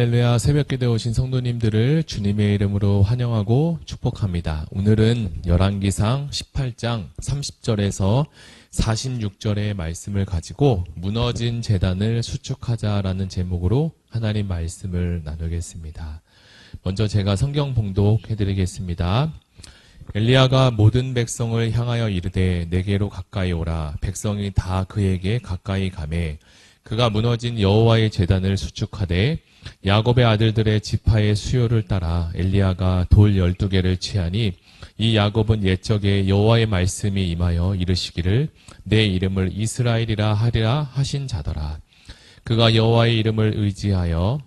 할렐루야. 새벽기도에 오신 성도님들을 주님의 이름으로 환영하고 축복합니다. 오늘은 열왕기상 18장 30절에서 46절의 말씀을 가지고 무너진 제단을 수축하자라는 제목으로 하나님 말씀을 나누겠습니다. 먼저 제가 성경 봉독해드리겠습니다. 엘리야가 모든 백성을 향하여 이르되 내게로 가까이 오라. 백성이 다 그에게 가까이 가매 그가 무너진 여호와의 제단을 수축하되 야곱의 아들들의 지파의 수요를 따라 엘리야가 돌 12개를 취하니 이 야곱은 옛적에 여호와의 말씀이 임하여 이르시기를 내 이름을 이스라엘이라 하리라 하신 자더라. 그가 여호와의 이름을 의지하여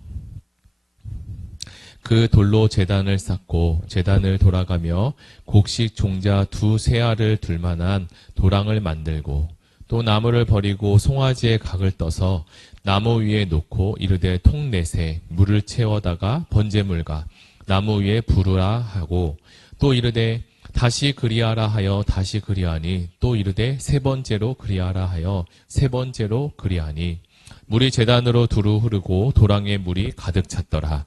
그 돌로 제단을 쌓고 제단을 돌아가며 곡식 종자 2 알을 둘 만한 도랑을 만들고 또 나무를 버리고 송아지의 각을 떠서 나무 위에 놓고 이르되 통넷에 물을 채워다가 번제물과 나무 위에 부르라 하고 또 이르되 다시 그리하라 하여 다시 그리하니 또 이르되 3번째로 그리하라 하여 3번째로 그리하니 물이 제단으로 두루 흐르고 도랑에 물이 가득 찼더라.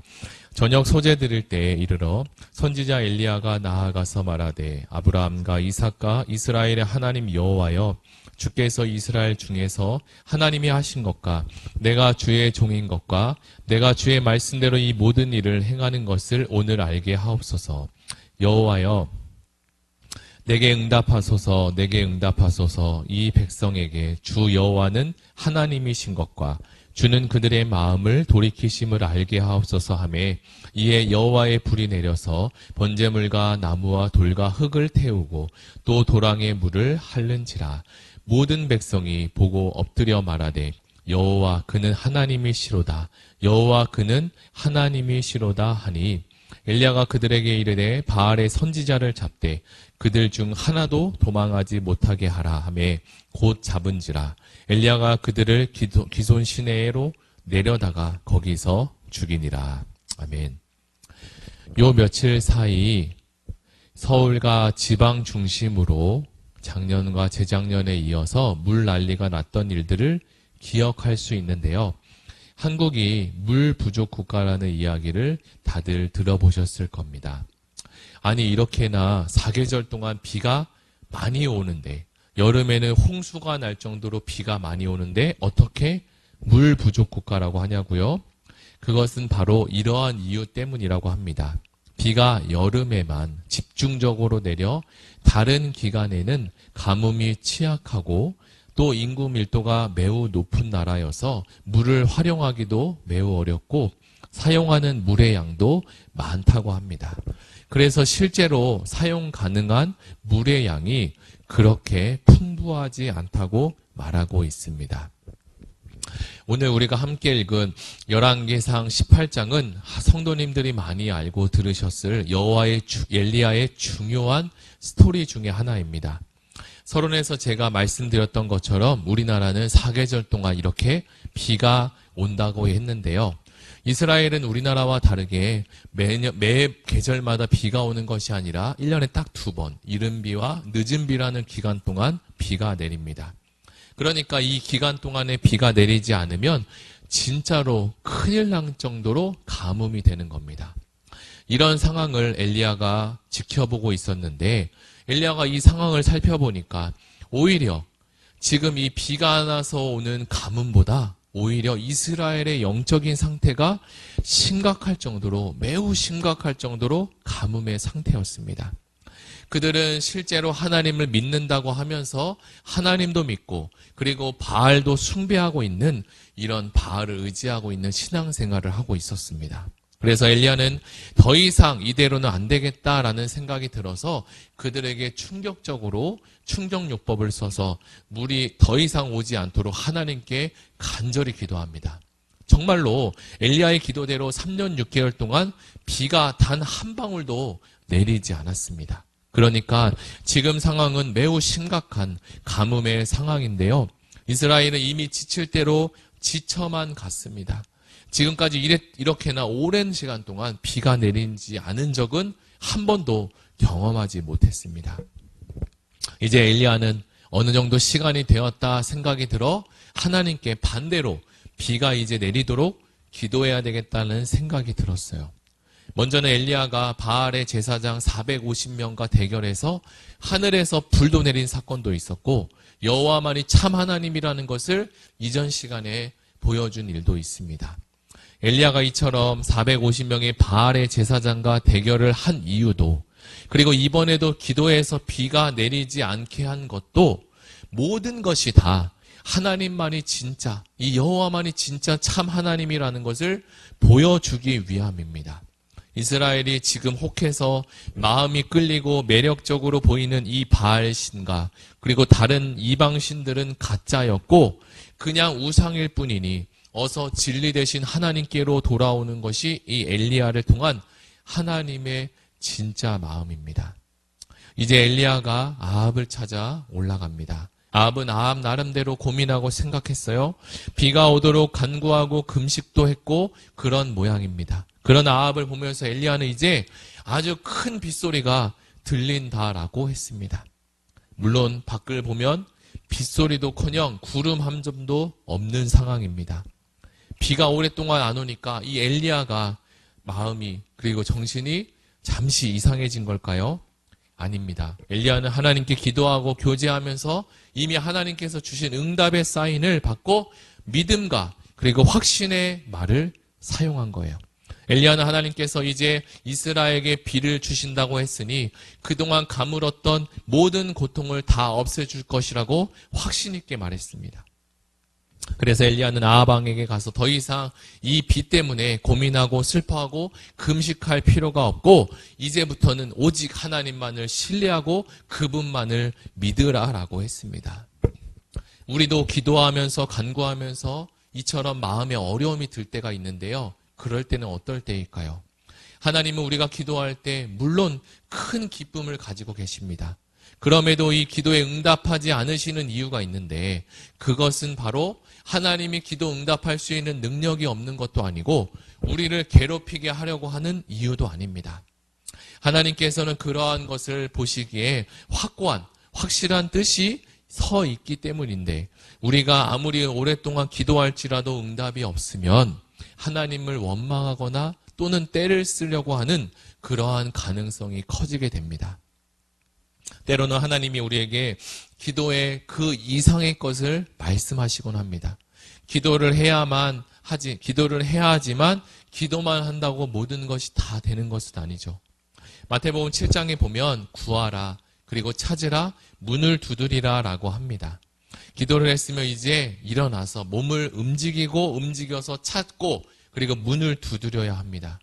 저녁 소재 드릴 때에 이르러 선지자 엘리야가 나아가서 말하되 아브라함과 이삭과 이스라엘의 하나님 여호와여 주께서 이스라엘 중에서 하나님이 하신 것과 내가 주의 종인 것과 내가 주의 말씀대로 이 모든 일을 행하는 것을 오늘 알게 하옵소서. 여호와여 내게 응답하소서. 내게 응답하소서. 이 백성에게 주 여호와는 하나님이신 것과 주는 그들의 마음을 돌이키심을 알게 하옵소서 하매 이에 여호와의 불이 내려서 번제물과 나무와 돌과 흙을 태우고 또 도랑의 물을 핥는지라. 모든 백성이 보고 엎드려 말하되 여호와 그는 하나님이시로다. 여호와 그는 하나님이시로다 하니 엘리야가 그들에게 이르되 바알의 선지자를 잡되 그들 중 하나도 도망하지 못하게 하라 하매 곧 잡은지라. 엘리야가 그들을 기손 시내로 내려다가 거기서 죽이니라. 아멘. 요 며칠 사이 서울과 지방 중심으로 작년과 재작년에 이어서 물 난리가 났던 일들을 기억할 수 있는데요. 한국이 물 부족 국가라는 이야기를 다들 들어보셨을 겁니다. 아니 이렇게나 사계절 동안 비가 많이 오는데 여름에는 홍수가 날 정도로 비가 많이 오는데 어떻게 물 부족 국가라고 하냐고요? 그것은 바로 이러한 이유 때문이라고 합니다. 비가 여름에만 집중적으로 내려 다른 기간에는 가뭄이 취약하고 또 인구 밀도가 매우 높은 나라여서 물을 활용하기도 매우 어렵고 사용하는 물의 양도 많다고 합니다. 그래서 실제로 사용 가능한 물의 양이 그렇게 풍부하지 않다고 말하고 있습니다. 오늘 우리가 함께 읽은 열왕기상 18장은 성도님들이 많이 알고 들으셨을 엘리야의 중요한 스토리 중에 하나입니다. 서론에서 제가 말씀드렸던 것처럼 우리나라는 사계절 동안 이렇게 비가 온다고 했는데요. 이스라엘은 우리나라와 다르게 매 계절마다 비가 오는 것이 아니라 1년에 딱 2번, 이른 비와 늦은 비라는 기간 동안 비가 내립니다. 그러니까 이 기간 동안에 비가 내리지 않으면 진짜로 큰일 날 정도로 가뭄이 되는 겁니다. 이런 상황을 엘리야가 지켜보고 있었는데 엘리야가 이 상황을 살펴보니까 오히려 지금 이 비가 나서 오는 가뭄보다 오히려 이스라엘의 영적인 상태가 심각할 정도로 매우 심각할 정도로 가뭄의 상태였습니다. 그들은 실제로 하나님을 믿는다고 하면서 하나님도 믿고 그리고 바알도 숭배하고 있는 이런 바알을 의지하고 있는 신앙생활을 하고 있었습니다. 그래서 엘리야는 더 이상 이대로는 안 되겠다라는 생각이 들어서 그들에게 충격적으로 충정요법을 써서 물이 더 이상 오지 않도록 하나님께 간절히 기도합니다. 정말로 엘리야의 기도대로 3년 6개월 동안 비가 단 한 방울도 내리지 않았습니다. 그러니까 지금 상황은 매우 심각한 가뭄의 상황인데요. 이스라엘은 이미 지칠 대로 지쳐만 갔습니다. 지금까지 이렇게나 오랜 시간 동안 비가 내리지 않은 적은 한 번도 경험하지 못했습니다. 이제 엘리야는 어느 정도 시간이 되었다 생각이 들어 하나님께 반대로 비가 이제 내리도록 기도해야 되겠다는 생각이 들었어요. 먼저는 엘리야가 바알의 제사장 450명과 대결해서 하늘에서 불도 내린 사건도 있었고 여호와만이 참 하나님이라는 것을 이전 시간에 보여준 일도 있습니다. 엘리야가 이처럼 450명의 바알의 제사장과 대결을 한 이유도, 그리고 이번에도 기도해서 비가 내리지 않게 한 것도, 모든 것이 다 하나님만이 진짜, 이 여호와만이 진짜 참 하나님이라는 것을 보여주기 위함입니다. 이스라엘이 지금 혹해서 마음이 끌리고 매력적으로 보이는 이 바알 신과 그리고 다른 이방 신들은 가짜였고 그냥 우상일 뿐이니 어서 진리 되신 하나님께로 돌아오는 것이 이 엘리야를 통한 하나님의 진짜 마음입니다. 이제 엘리야가 아합을 찾아 올라갑니다. 아합은 아합 나름대로 고민하고 생각했어요. 비가 오도록 간구하고 금식도 했고 그런 모양입니다. 그런 아합을 보면서 엘리야는 이제 아주 큰 빗소리가 들린다라고 했습니다. 물론 밖을 보면 빗소리도커녕 구름 한 점도 없는 상황입니다. 비가 오랫동안 안 오니까 이 엘리야가 마음이 그리고 정신이 잠시 이상해진 걸까요? 아닙니다. 엘리야는 하나님께 기도하고 교제하면서 이미 하나님께서 주신 응답의 사인을 받고 믿음과 그리고 확신의 말을 사용한 거예요. 엘리야는 하나님께서 이제 이스라엘에게 비를 주신다고 했으니 그동안 가물었던 모든 고통을 다 없애줄 것이라고 확신 있게 말했습니다. 그래서 엘리야는 아합 왕에게 가서 더 이상 이 비 때문에 고민하고 슬퍼하고 금식할 필요가 없고 이제부터는 오직 하나님만을 신뢰하고 그분만을 믿으라라고 했습니다. 우리도 기도하면서 간구하면서 이처럼 마음에 어려움이 들 때가 있는데요. 그럴 때는 어떨 때일까요? 하나님은 우리가 기도할 때 물론 큰 기쁨을 가지고 계십니다. 그럼에도 이 기도에 응답하지 않으시는 이유가 있는데 그것은 바로 하나님이 기도 응답할 수 있는 능력이 없는 것도 아니고 우리를 괴롭히게 하려고 하는 이유도 아닙니다. 하나님께서는 그러한 것을 보시기에 확고한, 확실한 뜻이 서 있기 때문인데 우리가 아무리 오랫동안 기도할지라도 응답이 없으면 하나님을 원망하거나 또는 때를 쓰려고 하는 그러한 가능성이 커지게 됩니다. 때로는 하나님이 우리에게 기도의 그 이상의 것을 말씀하시곤 합니다. 기도를 해야 하지만 기도만 한다고 모든 것이 다 되는 것은 아니죠. 마태복음 7장에 보면 구하라, 그리고 찾으라, 문을 두드리라 라고 합니다. 기도를 했으면 이제 일어나서 몸을 움직여서 찾고 그리고 문을 두드려야 합니다.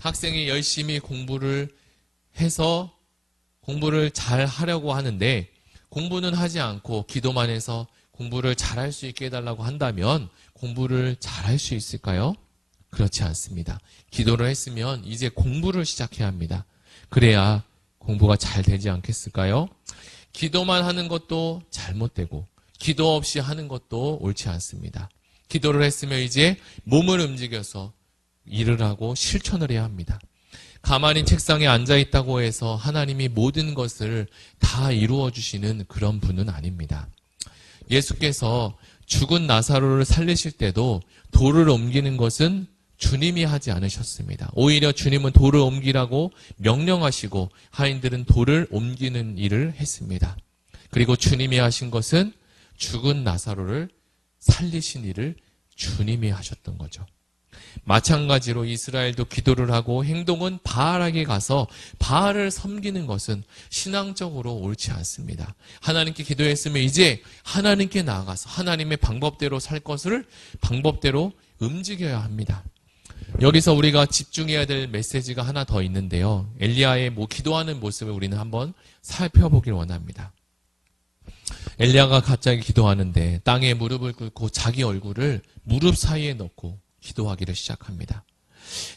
학생이 열심히 공부를 해서 공부를 잘 하려고 하는데 공부는 하지 않고 기도만 해서 공부를 잘할 수 있게 해달라고 한다면 공부를 잘할 수 있을까요? 그렇지 않습니다. 기도를 했으면 이제 공부를 시작해야 합니다. 그래야 공부가 잘 되지 않겠을까요? 기도만 하는 것도 잘못되고 기도 없이 하는 것도 옳지 않습니다. 기도를 했으면 이제 몸을 움직여서 일을 하고 실천을 해야 합니다. 가만히 책상에 앉아 있다고 해서 하나님이 모든 것을 다 이루어 주시는 그런 분은 아닙니다. 예수께서 죽은 나사로를 살리실 때도 돌을 옮기는 것은 주님이 하지 않으셨습니다. 오히려 주님은 돌을 옮기라고 명령하시고 하인들은 돌을 옮기는 일을 했습니다. 그리고 주님이 하신 것은 죽은 나사로를 살리신 일을 주님이 하셨던 거죠. 마찬가지로 이스라엘도 기도를 하고 행동은 바알에게 가서 바알을 섬기는 것은 신앙적으로 옳지 않습니다. 하나님께 기도했으면 이제 하나님께 나아가서 하나님의 방법대로 살 것을 방법대로 움직여야 합니다. 여기서 우리가 집중해야 될 메시지가 하나 더 있는데요. 엘리야의 기도하는 모습을 우리는 한번 살펴보길 원합니다. 엘리야가 갑자기 기도하는데 땅에 무릎을 꿇고 자기 얼굴을 무릎 사이에 넣고 기도하기를 시작합니다.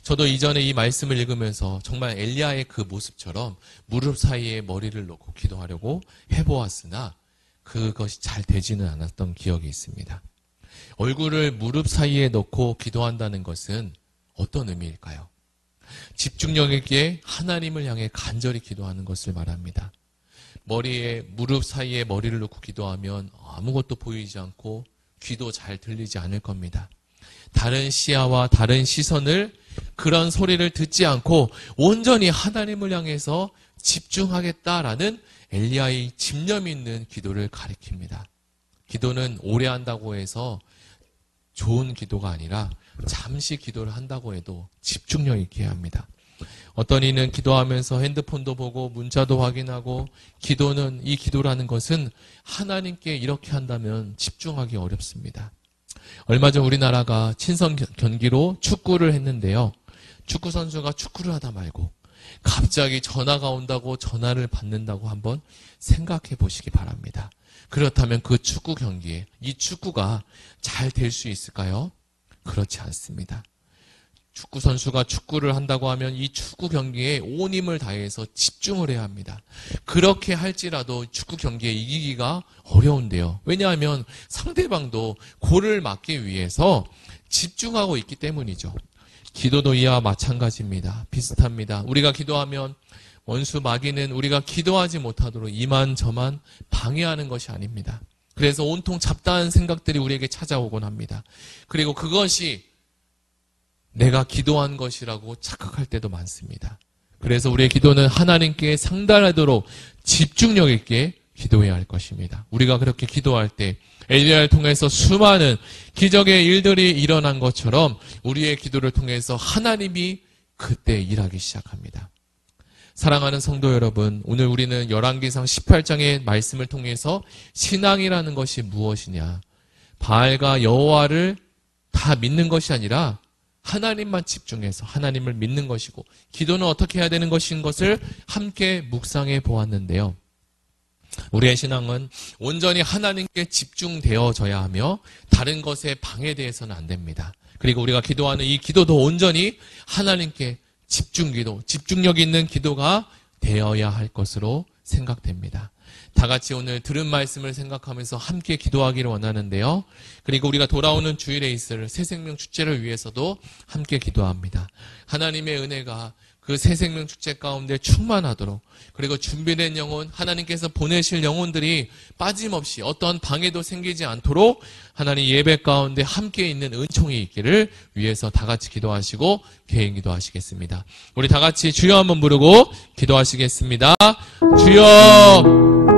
저도 이전에 이 말씀을 읽으면서 정말 엘리야의 그 모습처럼 무릎 사이에 머리를 넣고 기도하려고 해보았으나 그것이 잘 되지는 않았던 기억이 있습니다. 얼굴을 무릎 사이에 넣고 기도한다는 것은 어떤 의미일까요? 집중력 있게 하나님을 향해 간절히 기도하는 것을 말합니다. 무릎 사이에 머리를 넣고 기도하면 아무것도 보이지 않고 귀도 잘 들리지 않을 겁니다. 다른 시야와 다른 시선을, 그런 소리를 듣지 않고 온전히 하나님을 향해서 집중하겠다라는 엘리야의 집념이 있는 기도를 가리킵니다. 기도는 오래 한다고 해서 좋은 기도가 아니라 잠시 기도를 한다고 해도 집중력 있게 해야 합니다. 어떤 이는 기도하면서 핸드폰도 보고 문자도 확인하고, 이 기도라는 것은 하나님께 이렇게 한다면 집중하기 어렵습니다. 얼마 전 우리나라가 친선 경기로 축구를 했는데요. 축구 선수가 축구를 하다 말고 갑자기 전화가 온다고 전화를 받는다고 한번 생각해 보시기 바랍니다. 그렇다면 그 축구 경기에 이 축구가 잘 될 수 있을까요? 그렇지 않습니다. 축구 선수가 축구를 한다고 하면 이 축구 경기에 온 힘을 다해서 집중을 해야 합니다. 그렇게 할지라도 축구 경기에 이기기가 어려운데요. 왜냐하면 상대방도 골을 막기 위해서 집중하고 있기 때문이죠. 기도도 이와 마찬가지입니다. 비슷합니다. 우리가 기도하면 원수 마귀는 우리가 기도하지 못하도록 이만저만 방해하는 것이 아닙니다. 그래서 온통 잡다한 생각들이 우리에게 찾아오곤 합니다. 그리고 그것이 내가 기도한 것이라고 착각할 때도 많습니다. 그래서 우리의 기도는 하나님께 상달하도록 집중력 있게 기도해야 할 것입니다. 우리가 그렇게 기도할 때 엘리야를 통해서 수많은 기적의 일들이 일어난 것처럼 우리의 기도를 통해서 하나님이 그때 일하기 시작합니다. 사랑하는 성도 여러분, 오늘 우리는 열왕기상 18장의 말씀을 통해서 신앙이라는 것이 무엇이냐, 바알과 여호와를 다 믿는 것이 아니라 하나님만 집중해서 하나님을 믿는 것이고, 기도는 어떻게 해야 되는 것인 것을 함께 묵상해 보았는데요. 우리의 신앙은 온전히 하나님께 집중되어져야 하며 다른 것에 방해되어서는 안 됩니다. 그리고 우리가 기도하는 이 기도도 온전히 하나님께 집중기도, 집중력 있는 기도가 되어야 할 것으로 생각됩니다. 다 같이 오늘 들은 말씀을 생각하면서 함께 기도하기를 원하는데요. 그리고 우리가 돌아오는 주일에 있을 새생명 축제를 위해서도 함께 기도합니다. 하나님의 은혜가 그 새생명 축제 가운데 충만하도록, 그리고 준비된 영혼, 하나님께서 보내실 영혼들이 빠짐없이 어떤 방해도 생기지 않도록 하나님 예배 가운데 함께 있는 은총이 있기를 위해서 다 같이 기도하시고 개인 기도하시겠습니다. 우리 다 같이 주여 한번 부르고 기도하시겠습니다. 주여.